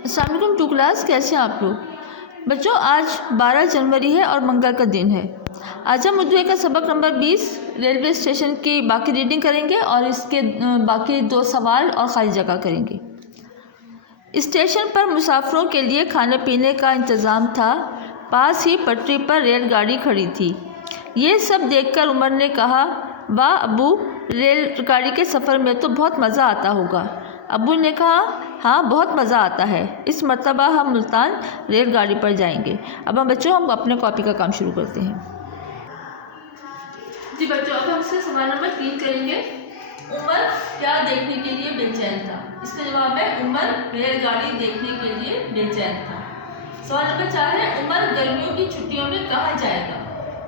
अस्सलाम वालेकुम to class, कैसे हैं आप लोग बच्चों। आज 12 जनवरी है और मंगल का दिन है। आज हम उर्दू का सबक नंबर 20 रेलवे स्टेशन की बाकी रीडिंग करेंगे और इसके बाकी 2 सवाल और खाली जगह करेंगे। स्टेशन पर मुसाफिरों के लिए खाने पीने का इंतज़ाम था। पास ही पटरी पर रेलगाड़ी खड़ी थी। ये सब देखकर उमर ने कहा, वाह अब्बू, रेलगाड़ी के सफ़र में तो बहुत मज़ा आता होगा। अब्बू ने कहा, हाँ बहुत मज़ा आता है। इस मरतबा हम मुल्तान रेलगाड़ी पर जाएंगे। अब हम अपने कॉपी का काम शुरू करते हैं। जी बच्चों, अब हम इससे सवाल नंबर 3 करेंगे। उमर क्या देखने के लिए बेचैन था? इसका जवाब है उमर रेलगाड़ी देखने के लिए बेचैन था। सवाल नंबर 4 है, उमर गर्मियों की छुट्टियों में कहाँ जाएगा?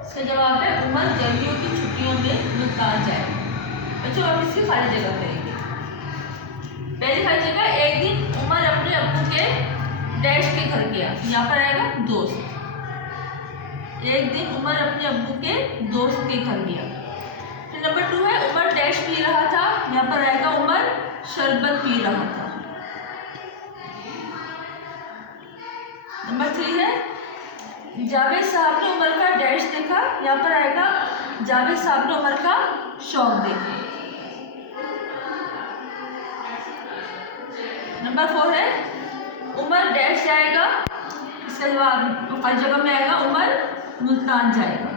इसका जवाब है उमर गर्मियों की छुट्टियों में मुल्तान जाएगा। बच्चों अब इसकी खाली जगह करेंगे। पहली खाली जगह, एक दिन उमर अपने अब्बू के डैश के घर गया। यहाँ पर आएगा दोस्त। एक दिन उमर अपने अब्बू के दोस्त के घर गया। फिर नंबर 2 है, उमर डैश पी रहा था। यहाँ पर आएगा उमर शरबत पी रहा था। नंबर 3 है, जावेद साहब ने उमर का डैश देखा। यहाँ पर आएगा जावेद साहब ने उमर का शौक देखा। नंबर 4 है, उमर डैश जाएगा। इसका जवाब हर जगह में आएगा उमर मुल्तान जाएगा।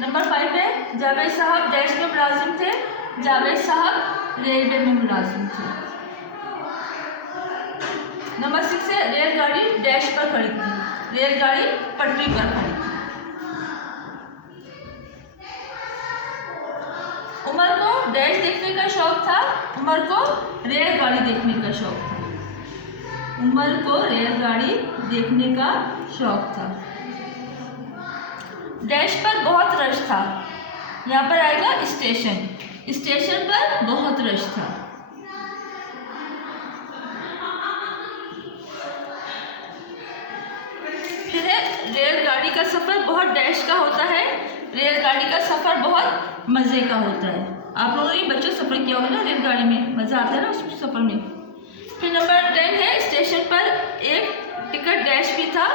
नंबर 5 है, जावेद साहब डैश में मुलाजिम थे। जावेद साहब रेलवे में मुलाजिम थे। नंबर 6 है, रेलगाड़ी डैश पर खड़ी थी। रेलगाड़ी पटरी पर खड़ी थी। उमर को डैश देखने का शौक था। उमर को रेलगाड़ी देखने का शौक था। उमर को रेलगाड़ी देखने का शौक था। डैश पर बहुत रश था। यहाँ पर आएगा स्टेशन। स्टेशन पर बहुत रश था। फिर है, रेलगाड़ी का सफ़र बहुत डैश का होता है। रेलगाड़ी का सफ़र बहुत मज़े का होता है। आप लोगों ने बच्चों सफ़र किया होगा ना रेलगाड़ी में, मज़ा आता है ना उस सफ़र में। फिर नंबर 10 है, स्टेशन पर एक टिकट डैश भी था।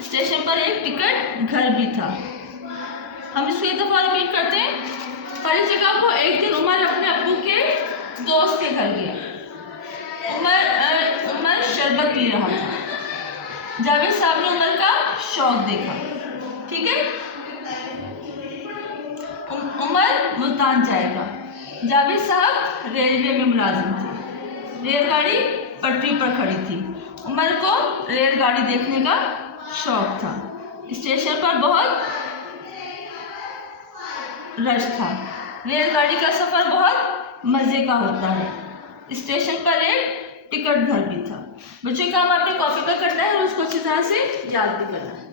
स्टेशन पर एक टिकट घर भी था। हम इसको एक दफ़ा रिपीट करते हैं। खाली जगह को, एक दिन उमर अपने अब्बू के दोस्त के घर गया। उमर शरबत पी रहा था। जावेद साहब ने उमर का शौक देखा। ठीक है, उमर मुल्तान जाएगा। जावेद साहब रेलवे में मुलाजिम थे। रेलगाड़ी पटरी पर खड़ी थी। उमर को रेलगाड़ी देखने का शौक था। स्टेशन पर बहुत रश था। रेलगाड़ी का सफ़र बहुत मज़े का होता है। स्टेशन पर एक टिकट घर भी था। बच्चों काम आपने कॉपी पर करना है और उसको अच्छी तरह से याद भी करना है।